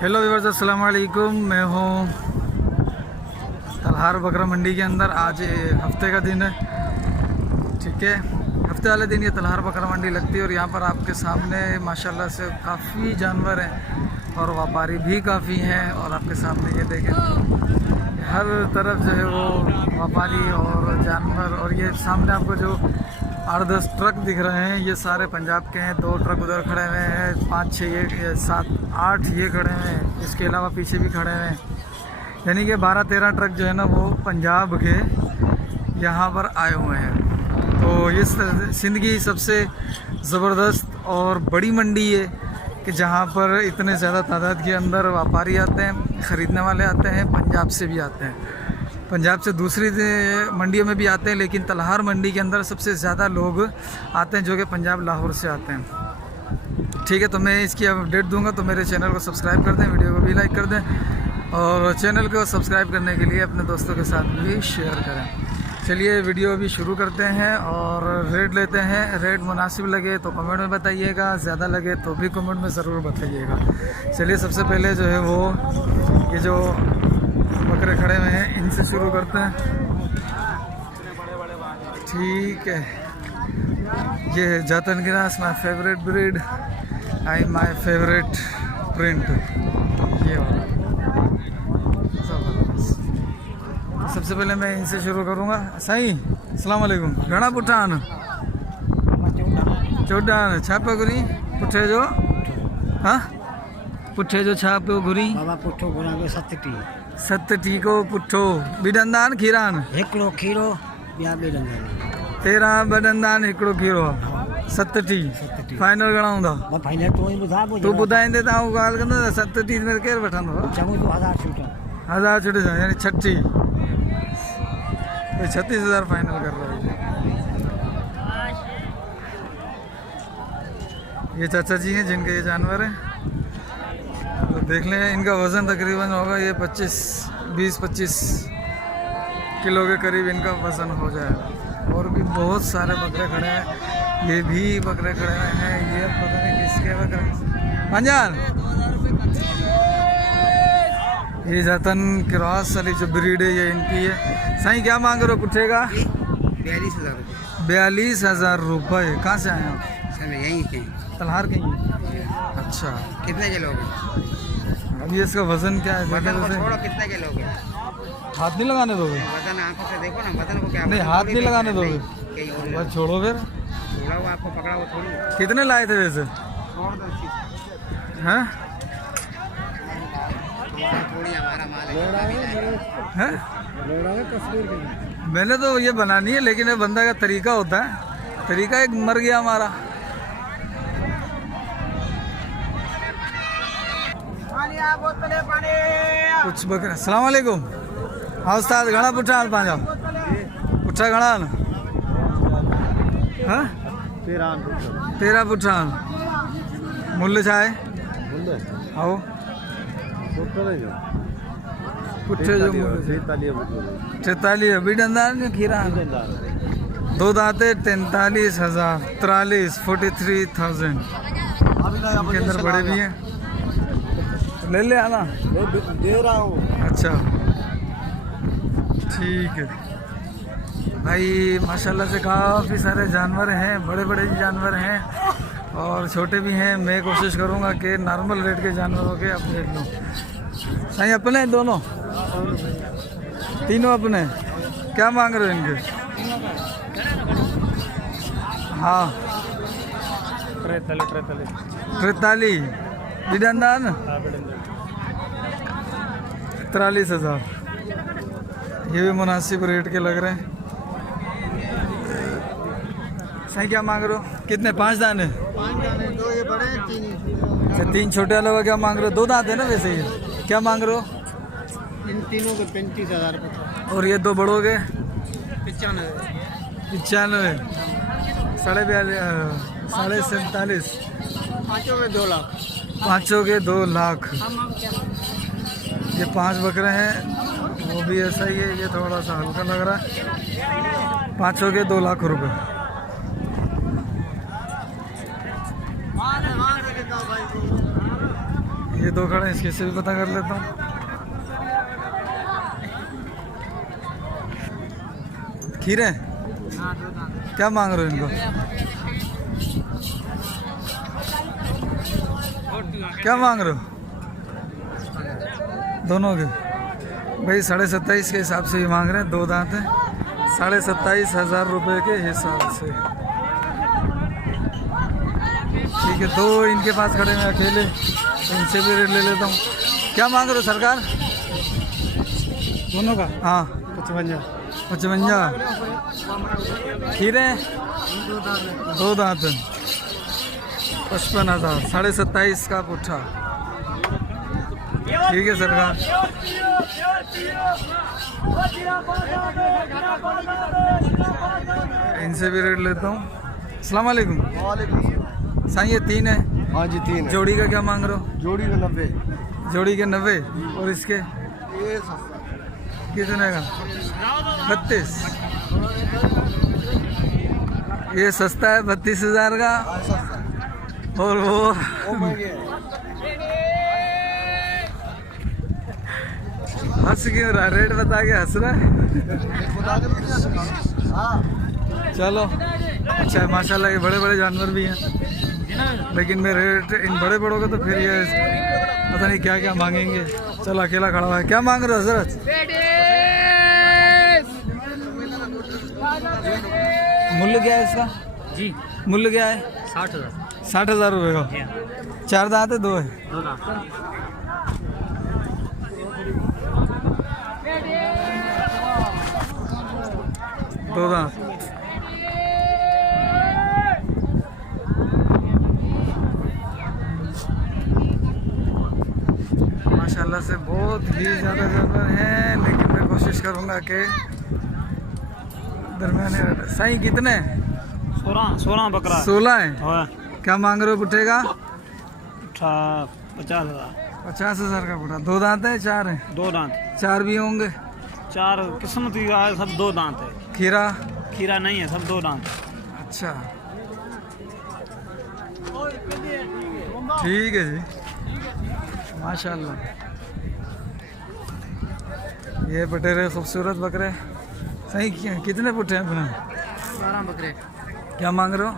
Hello viewers, अस्सलाम वालेकुम। मैं हूँ तलहार बकरा मंडी के अंदर। आज हफ्ते का दिन है, ठीक है। हफ्ते वाले दिन ये तलहार बकरा मंडी लगती है और यहाँ पर आपके सामने माशाल्लाह से काफ़ी जानवर हैं और व्यापारी भी काफ़ी हैं। और आपके सामने ये देखें, हर तरफ जो है वो व्यापारी और जानवर। और ये सामने आपको जो 8-10 ट्रक दिख रहे हैं, ये सारे पंजाब के हैं। 2 ट्रक उधर खड़े हुए हैं, 5-6 ये 7-8 ये खड़े हुए हैं। इसके अलावा पीछे भी खड़े हुए हैं, यानी कि 12-13 ट्रक जो है ना वो पंजाब के यहाँ पर आए हुए हैं। तो ये सिंध की सबसे ज़बरदस्त और बड़ी मंडी है कि जहाँ पर इतने ज़्यादा तादाद के अंदर व्यापारी आते हैं, ख़रीदने वाले आते हैं, पंजाब से भी आते हैं। पंजाब से दूसरी मंडियों में भी आते हैं, लेकिन तलहार मंडी के अंदर सबसे ज़्यादा लोग आते हैं जो कि पंजाब लाहौर से आते हैं, ठीक है। तो मैं इसकी अपडेट दूंगा, तो मेरे चैनल को सब्सक्राइब कर दें, वीडियो को भी लाइक कर दें और चैनल को सब्सक्राइब करने के लिए अपने दोस्तों के साथ भी शेयर करें। चलिए वीडियो अभी शुरू करते हैं और रेट लेते हैं। रेट मुनासिब लगे तो कमेंट में बताइएगा, ज़्यादा लगे तो भी कमेंट में ज़रूर बताइएगा। चलिए सबसे पहले जो है वो ये जो बकरे खड़े हुए हैं इनसे शुरू करते हैं, ठीक है। ये जातन गिरास, my favourite breed, my favourite print, ये वाला। सबसे पहले मैं इनसे शुरू करूँगा। सही, अस्सलाम वालेकुम। घना पुठान चौडान छापे गुरी पुठे जो, हाँ पुठे जो छापे गुरी बाबा पुठो घुरांगे 7 को पुठो बिडंदान खीरान हिकिड़ो खीरो ॿिया ॿे डंदा 13 बडंदान हिकिड़ो खीरो 7 फाइनल घणा हूंदा? फाइनल तूं ई ॿुधा तूं ॿुधाईंदे त आउं ॻाल्हि कंदो। 7 में केरु वठंदो? चङो तूं 1000 छूट 1000 छुट जाए, यानी 36,000 फाइनल कर रहा है। ये चाचा जी हैं जिनके ये जानवर हैं, तो देख लें। इनका वज़न तकरीबन होगा ये 20-25 किलो के करीब इनका वज़न हो जाएगा। और भी बहुत सारे बकरे खड़े हैं, ये भी बकरे खड़े हुए हैं। ये पता नहीं किसके बकरे पंजान। ये जातन क्रॉस वाली जो ब्रीड है ये इनकी है। सही क्या मांग रहे हो पुट्ठे का? 42,000 रुपये। 42,000 रुपये। कहाँ से आए आप? सर यहीं के तलहार के ही? अच्छा, कितने के लोग? अभी इसका वजन क्या है? छोड़ो, कितने के लोग? हाथ नहीं लगाने दोगे? वजन आंखों से देखो ना, वजन को क्या? नहीं, हाथ नहीं लगाने दोगे? बस छोड़ो फिर। थोड़ा वो आपको पकड़ा वो थोड़ी। कितने लाए थे वैसे? छोड़ दो, हैं? थोड़ी हमारा माल है। हैं? तस्वीर मैंने तो ये बनानी है, लेकिन ये बंदा का तरीका होता है, तरीका एक मर गया हमारा। कुछ बकरा। अस्सलाम वालेकुम। हाँ उस्ताद, घना पुट्ठा हाल पंहिंजा? पुट्ठा घना आहिनि? हाँ 13 पुट्ठा आहिनि। मुल्ह छा आहे? आओ पुट्ठे जो 43 बि डंदा आहिनि खीरा? 2 दांते 43,000 43,000 के अंदर बड़े भी हैं। ले ले आना, दे रहा हूँ। अच्छा ठीक है भाई। माशाल्लाह से काफ़ी सारे जानवर हैं, बड़े बड़े भी जानवर हैं और छोटे भी हैं। मैं कोशिश करूँगा कि नॉर्मल रेट के जानवरों के अपडेट लूँ। सही अपने दोनों तीनों अपने? क्या मांग रहे हो इनके? हाँ 43 बिडंदान 43,000। ये भी मुनासिब रेट के लग रहे हैं। सही क्या मांग रहे हो? कितने? 5 दाने? 2 ये बड़े हैं, 3 3 छोटे वाले का क्या मांग रहे हो? 2 दांत है ना वैसे ये? क्या मांग रहे हो? इन तीनों को 35,000 रुपये। और ये 2 बड़ों के? 95 47.5 पाँचों में 2 लाख। 5 के 2 लाख। ये 5 बकरे हैं, वो भी ऐसा ही है। ये थोड़ा सा हल्का लग रहा है। 5 के 2 लाख रुपए। ये ये दो खड़े हैं, इसके से भी पता कर लेता हूँ। खीरे क्या मांग रहे हो इनको? क्या मांग रहे हो दोनों के? भाई 27.5 के हिसाब से ही मांग रहे हैं, दो दांत हैं, 27,500 रुपये के हिसाब से। ठीक है, दो इनके पास खड़े हैं अकेले, तो इनसे भी रेट ले लेता हूँ। क्या मांग रहे हो सरकार दोनों का? हाँ 55। 55। खीरे दो दांत 55,000, 27.5 का पुट्ठा। ठीक है सरकार। इनसे भी रेट लेता हूँ। अस्सलाम वालेकुम। साईं ये 3 है? हाँ जी 3 है। जोड़ी का क्या मांग रहे हो? जोड़ी का 90। जोड़ी के 90। और इसके ये सस्ता कितने का? 32। ये सस्ता है 32,000 का। और वो महंगे है। हंस क्यों रहा? रेट बता के हंस रहा है। हाँ चलो अच्छा, माशाल्लाह ये बड़े बड़े जानवर भी हैं, लेकिन मैं रेट इन बड़े बड़ों का तो फिर ये पता नहीं क्या क्या मांगेंगे। चलो अकेला खड़ा हुआ है। क्या मांग रहे हो हजरत? मूल्य क्या है इसका? जी मूल्य क्या है? 60,000। 60,000 रुपये का। 4 दांत है? 2 है? 2 दांत। दो दांत। माशाल्लाह से बहुत ही ज़्यादा जानवर हैं, लेकिन मैं कोशिश करूँगा कि दरमियाने। साईं कितने? 16 बकरा 16 है। हाँ। क्या मांग रहे हो पुट्ठे का? 50,000। 50,000 का पुट्ठा। 2 दांत है? 4 है? 2 दांत। 4 भी होंगे। 4 किस्मत की है, सब 2 दांत है। खीरा? खीरा नहीं है, सब 2 दांत। अच्छा ठीक है जी, माशाल्लाह। ये बटेरे खूबसूरत बकरे। सही कितने पुट्ठे हैं अपने? 12 बकरे। क्या मांग रहे हो?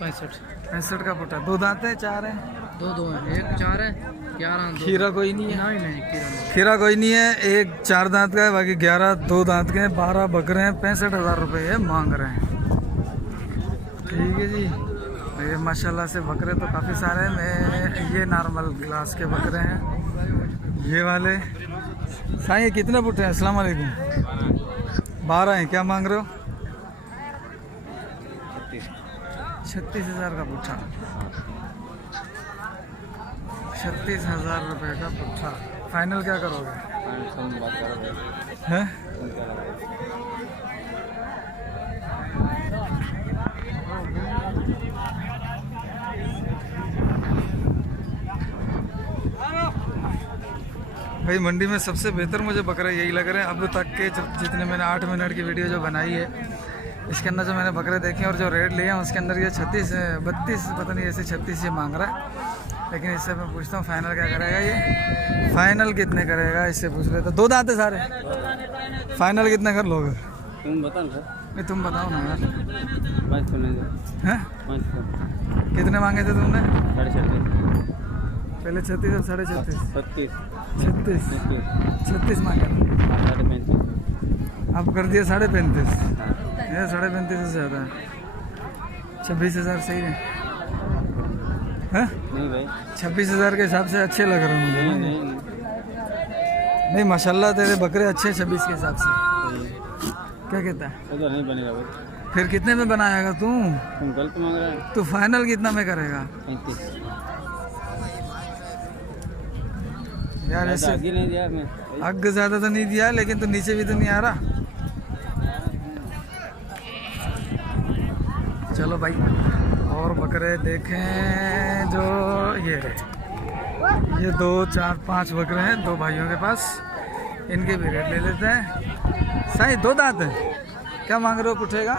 65 का पुट्ठा। 2 दांत है? 4 है? 2 है। एक 4 है, 11। खीरा कोई नहीं है? नहीं खीरा नहीं। खीरा कोई नहीं है। एक 4 दांत का है, बाकी 11 2 दांत के हैं। 12 बकरे हैं, 65,000 रुपये ये मांग रहे हैं। ठीक है जी। ये माशाल्लाह से बकरे तो काफ़ी सारे हैं। मैं ये नॉर्मल ग्लास के बकरे हैं ये वाले। साईं ये कितने पुट्ठे हैं? अस्सलाम वालेकुम। 12 हैं। क्या मांग रहे हो? 36,000 का पुट्ठा। 36,000 रुपये का पुट्ठा। फाइनल क्या करोगे? हैं? भाई मंडी में सबसे बेहतर मुझे बकरे यही लग रहे हैं अब तक के। जितने मैंने 8 मिनट की वीडियो जो बनाई है, इसके अंदर जो मैंने बकरे देखे और जो रेट लिए हैं उसके अंदर ये 32 पता नहीं ऐसे 36 ये मांग रहा है। लेकिन इससे मैं पूछता हूँ फाइनल क्या करेगा ये? फाइनल कितने करेगा इससे पूछ लेता। 2 दांत है सारे। फाइनल कितने कर लोगे? तुम बताओ सर। नहीं तुम बताओ ना यार। 500 नहीं दो। हैं? 500। कितने मांगे थे तुमने? 36। पहले 36 और 36.5। 36। 36 मांगे थे। 35। अब कर दिया 35.5। ये 35.5 से ज़्यादा है। 26,000 सही है? हैं? नहीं भाई। 26,000 के हिसाब से अच्छे लग रहे हैं मुझे। नहीं माशाल्लाह तेरे बकरे अच्छे हैं 26 के हिसाब से। क्या कहता है? उधर नहीं बनेगा भाई। फिर कितने में बनाएगा तू? तुम गलत मांग रहे हैं। तू फाइनल कितना में करेगा? 35। यार ऐसे आगे नहीं दिया मैं। आगे ज़्यादा तो नहीं दिया, लेकिन तो नीचे भी तो नहीं आ रहा। चलो भाई और बकरे देखें जो ये रहे। ये 2 4 5 बकरे हैं 2 भाइयों के पास। इनके भी रेट ले लेते हैं। सही 2 दांत है। क्या मांग रहे हो पुट्ठे का?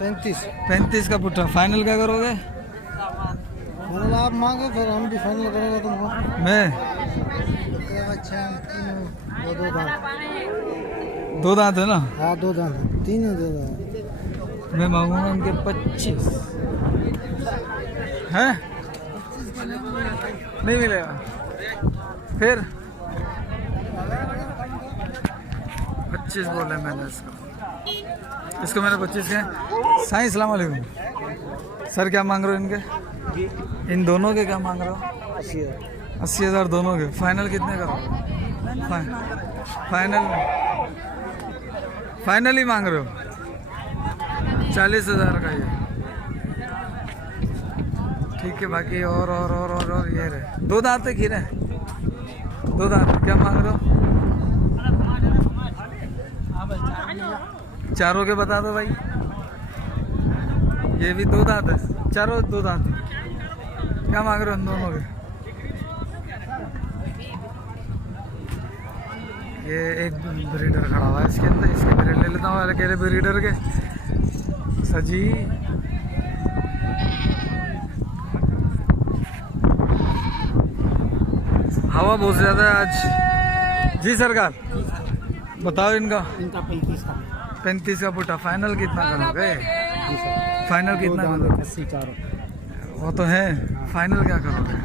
35। 35 का पुट्ठा। फाइनल क्या करोगे? आप मांगे फिर हम भी फाइनल करेंगे तुमको। मैं अच्छा वो दो दांत। 2 दांत है ना, हाँ 2 दांत, 3 दे दो। मैं मांगूंगा इनके 25 है, नहीं मिलेगा फिर 25 बोले मैंने इसको मैंने 25 के। साईं अस्सलाम वालेकुम सर, क्या मांग रहे हो इनके? इन दोनों के क्या मांग रहे हो? 80,000 दोनों के। फाइनल कितने करो? फाइनल ही मांग रहे हो? 40,000 का ये, ठीक है। बाकी और ये रहे 2 दांत है, खीरे 2 दांत क्या मांग रहे हो? चारों के बता दो भाई। ये भी 2 दांत है, चारों 2 दांत है। क्या मांग रहे हो उन दोनों के? ये एक ब्रीडर खड़ा हुआ है इसके अंदर, इसके ब्रीड ले लेता हूँ अकेले ब्रीडर के। सजी हवा बहुत ज़्यादा है आज। जी सरकार बताओ इनका 35 का पुटा। फाइनल कितना करोगे? फाइनल कितना करोगे? 80 चारों। वो तो है, फाइनल क्या करोगे?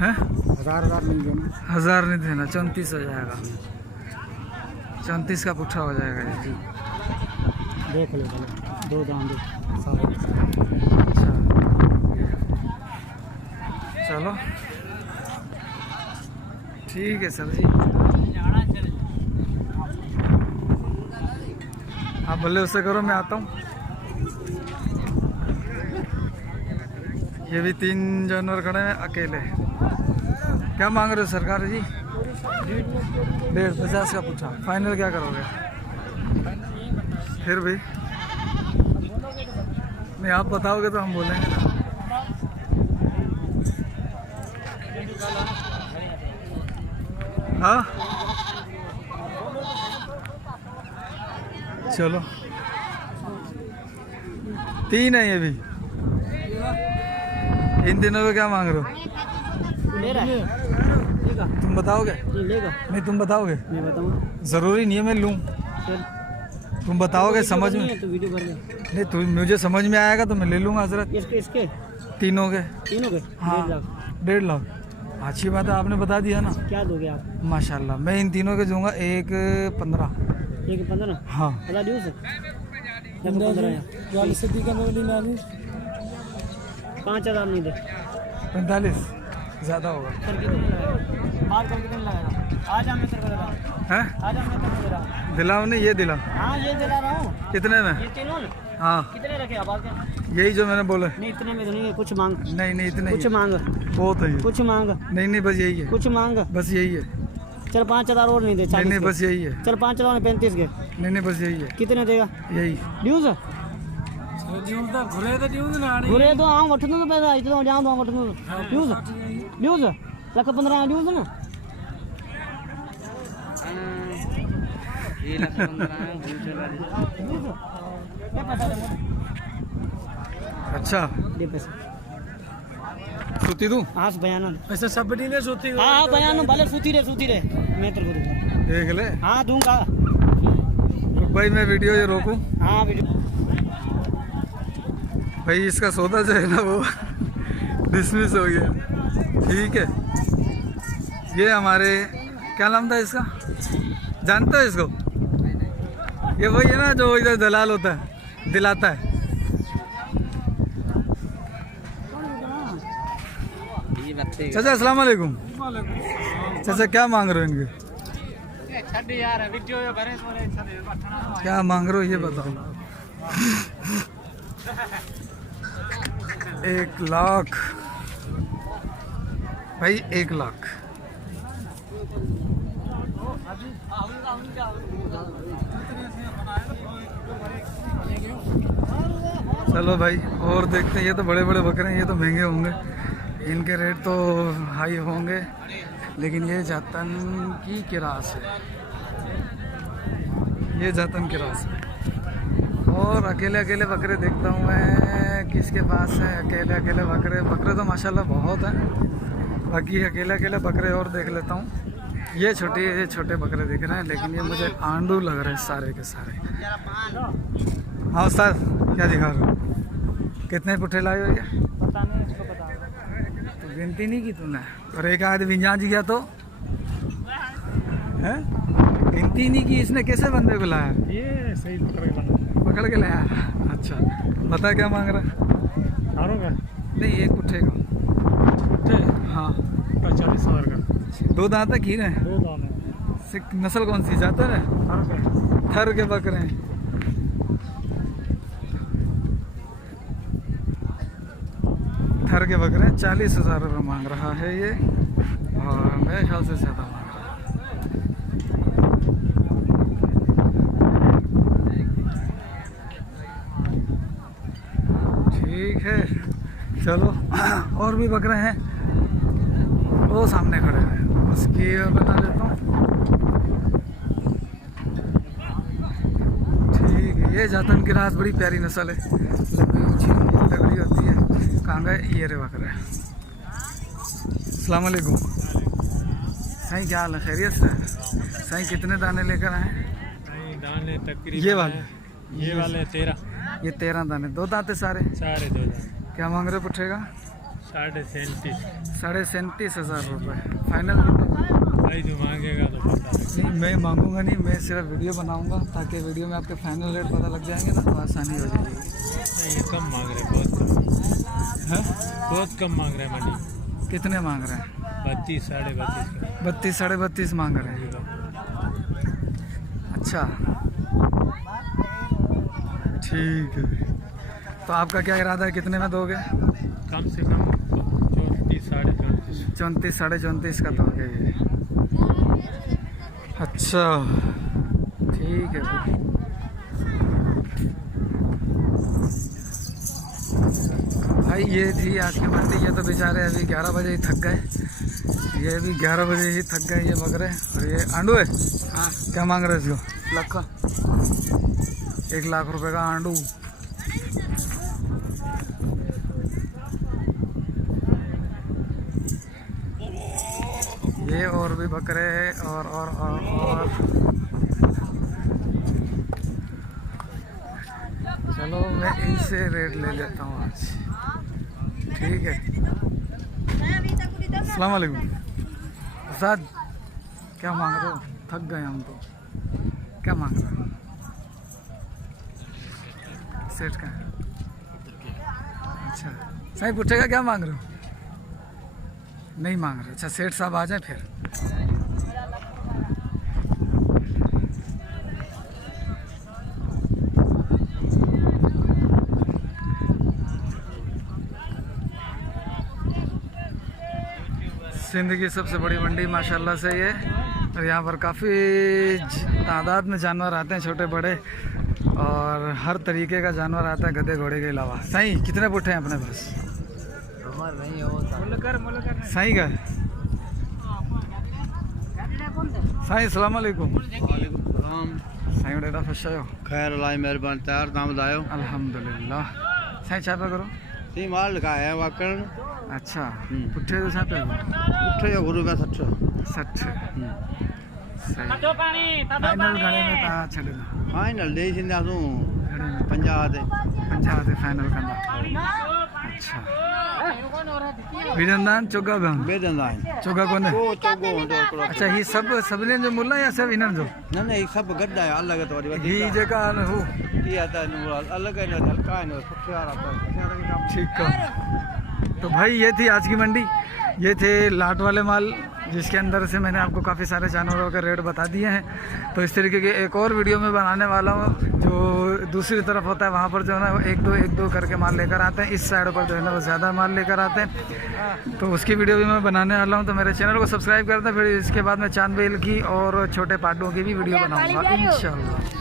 हैं? 1000 मिल जाएंगे। 1000 नहीं देना, 34 हो जाएगा। 34 का पुट्ठा हो जाएगा ये। जी देख लो 2 दांत सारे। अच्छा चलो ठीक है सर जी, आप भले उससे करो, मैं आता हूँ। ये भी 3 जानवर खड़े हैं अकेले। क्या मांग रहे हो सरकार जी? 50 का पूछा। फाइनल क्या करोगे? फिर भी नहीं, आप बताओगे तो हम बोलेंगे ना। हाँ चलो 3 है ये भी। इन दिनों में क्या मांग रहे हो? ले रहा है तुम बताओगे? लेगा। नहीं तुम बताओगे? मैं बताऊंगा ज़रूरी नहीं है मैं लूँ, तुम बताओगे समझ में। तो वीडियो कर ले। नहीं तुम, मुझे समझ में आएगा तो मैं ले लूँगा हजरत। इसके तीनों के हाँ 1.5 लाख। 1.5 लाख। अच्छी बात है, आपने बता दिया ना। क्या दोगे आप? माशाल्लाह मैं इन तीनों के दूंगा 1.15। 1.15 हाँ 5,000 नहीं दे। 45 ज़्यादा होगा। सर कितने लगाएगा? आज कल कितने लगाएगा? आज हम तेरे को दे रहा हूँ। हैं? आज हम तेरे को दे रहा हूँ। दिलाओ नहीं, ये दिला। हाँ ये दिला रहा हूँ। कितने में? ये तीनों ना? हाँ कितने रखे आप? आज यही जो मैंने बोला। नहीं इतने में तो नहीं है, कुछ मांग। नहीं इतने कुछ ही है। मांग, बहुत है ये। कुछ मांग, नहीं बस यही है, कुछ मांग। बस यही है। चल 5,000 और नहीं दे। नहीं बस यही है। चल 5,000 में 35 के। नहीं बस यही है। कितने देगा? यही ड्यूज घुरे तो हाँ वठूं तो पैसा इतना जाऊँ तो वठूं ड्यूज लख 15 ड्यूज ना। अच्छा दे पैसा। सूती दूँ? हाँ बयान ऐसे सब ने सूती। हाँ बयान भले सूती रे मैं तेरे को दूंगा। देख ले। हाँ दूंगा। रुक भाई मैं वीडियो ये रोकूं। हाँ वीडियो भाई इसका सौदा जो है ना वो डिसमिस हो गया। ठीक है, ये हमारे क्या नाम था इसका, जानते हो इसको? ये वही है ना जो इधर दलाल होता है, दिलाता है। चाचा अस्सलाम वालेकुम। चाचा क्या मांग रहे हो इनके? क्या मांग रहे हो ये बताओ। 1 लाख भाई, 1 लाख। चलो भाई और देखते हैं। ये तो बड़े बड़े बकरे हैं, ये तो महंगे होंगे, इनके रेट तो हाई होंगे। लेकिन ये जातन की किरास है, ये जातन किरास है। और अकेले अकेले बकरे देखता हूँ मैं किसके पास है अकेले अकेले बकरे। बकरे तो माशाल्लाह बहुत हैं, बाकी अकेले अकेले बकरे और देख लेता हूँ। ये छोटे बकरे दिख रहे हैं, लेकिन ये मुझे आंडू लग रहे हैं सारे के सारे। हाँ उस्ताद, क्या दिखा रहे हो? कितने पुट्ठे लाए हो ये? पता नहीं, इसको पता तो गिनती नहीं की तूने? और एक आदमी जी गया तो है, गिनती नहीं की इसने। कैसे बंदे को लाया? ये सही पकड़ के लाया। अच्छा, बता क्या मांग रहा है? चारों का नहीं, एक पुट्ठे का। हाँ, 40,000 का। 2 दांत की रहे हैं। 2 दाने नस्ल कौन सी? जातर है, थर के बकरे हैं। थर के बकरे हैं। 40,000 रुपये मांग रहा है ये, और मेरे ख्याल से ज़्यादा मांग रहा है। ठीक है, चलो और भी बकरे हैं, वो सामने खड़े हैं, उसकी बता देता हूँ। ठीक है, ये जातन की रात बड़ी प्यारी नस्ल है, लंबी ऊंची तगड़ी होती है। कहाँ गए ये रे बकरे? अस्सलाम वालेकुम साईं, क्या हाल है? खैरियत से? साईं कितने दाने लेकर आए? दाने तकरीबन ये वाले 13। ये 13 दाने। 2 दांते सारे। 2 दाने। क्या मांग रहे पुट्ठेगा? 37,500 रुपये फाइनल। भाई जो मांगेगा तो पता नहीं, मैं मांगूंगा नहीं, मैं सिर्फ वीडियो बनाऊंगा, ताकि वीडियो में आपके फाइनल रेट पता लग जाएंगे ना, तो आसानी हो जाएगी। नहीं, ये कम मांग रहे, बहुत कम। हैं? बहुत कम मांग रहे हैं मंडी। कितने मांग रहे हैं? 32, 32.5 का। 32, 32.5 मांग रहे हैं। अच्छा, ठीक है। तो आपका क्या इरादा है, कितने में दोगे? कम से कम 34, 34.5। 34, 34.5 का दोगे ये? अच्छा, ठीक है भाई। भाई ये थी आज की मंडी। ये तो बेचारे अभी 11 बजे ही थक गए, ये भी 11 बजे ही थक गए ये बकरे। और ये आंडू है। हाँ, क्या मांग रहे हो इसको? लाख 1 लाख रुपए का आंडू। ये और भी बकरे हैं, और चलो मैं इनसे रेट ले लेता हूँ आज। ठीक है, अस्सलाम वालेकुम उस्ताद, क्या मांग रहे हो? थक गए हम तो। क्या मांग रहे हो? सेठ का? अच्छा, सही पूछेगा क्या मांग रहे हो? नहीं मांग रहे। अच्छा, सेठ साहब आ जाए फिर। सिंध की सबसे बड़ी मंडी माशाल्लाह से ये, और यहाँ पर काफ़ी तादाद में जानवर आते हैं, छोटे बड़े, और हर तरीके का जानवर आता है, गधे घोड़े के अलावा। सही कितने पुट्ठे हैं अपने पास? सही का साईं, अस्सलाम वालेकुम। साईं डेटा फश आयो? खैर अल्लाह की मेहरबानी, तैयार दाम लायो। अल्हम्दुलिल्लाह। साईं छा पे करो? ती माल लिखाया है वाकण। अच्छा, पुट्ठे तो छा पे करो? उठे जो गुरु का 60। 60 सही। फाइनल घणे में तव्हां छॾंदा? फाइनल ॾेई छॾींदासूं घणे में? 50 ते। 50 ते फाइनल कंदा? अच्छा, विझंदा आहिनि चोगा बि? बेदंदा आहिनि। चोगा कोन्हे? को चोगो हूंदो हिकिड़ो। अच्छा, ही सभिनी जो मुल्ह आहे या सिर्फ़ु इन्हनि जो? न न ही सभु गॾु आहे, अलॻि त वरी ही वधीक जेका हू? इहा त अलॻि आहिनि, हल्का आहिनि, सुठे वारा अथव। ठीक है। तो भाई ये थी आज की मंडी, ये थे लाट वाले माल, जिसके अंदर से मैंने आपको काफ़ी सारे जानवरों के रेट बता दिए हैं। तो इस तरीके के एक और वीडियो में बनाने वाला हूँ, जो दूसरी तरफ होता है वहाँ पर जो है ना एक दो करके माल लेकर आते हैं, इस साइड पर जो है ना वो ज़्यादा माल लेकर आते हैं। तो उसकी वीडियो भी मैं बनाने वाला हूँ, तो मेरे चैनल को सब्सक्राइब करते हैं। फिर इसके बाद मैं चांद बेल की और छोटे पाडों की भी वीडियो बनाऊँगा इंशाल्लाह।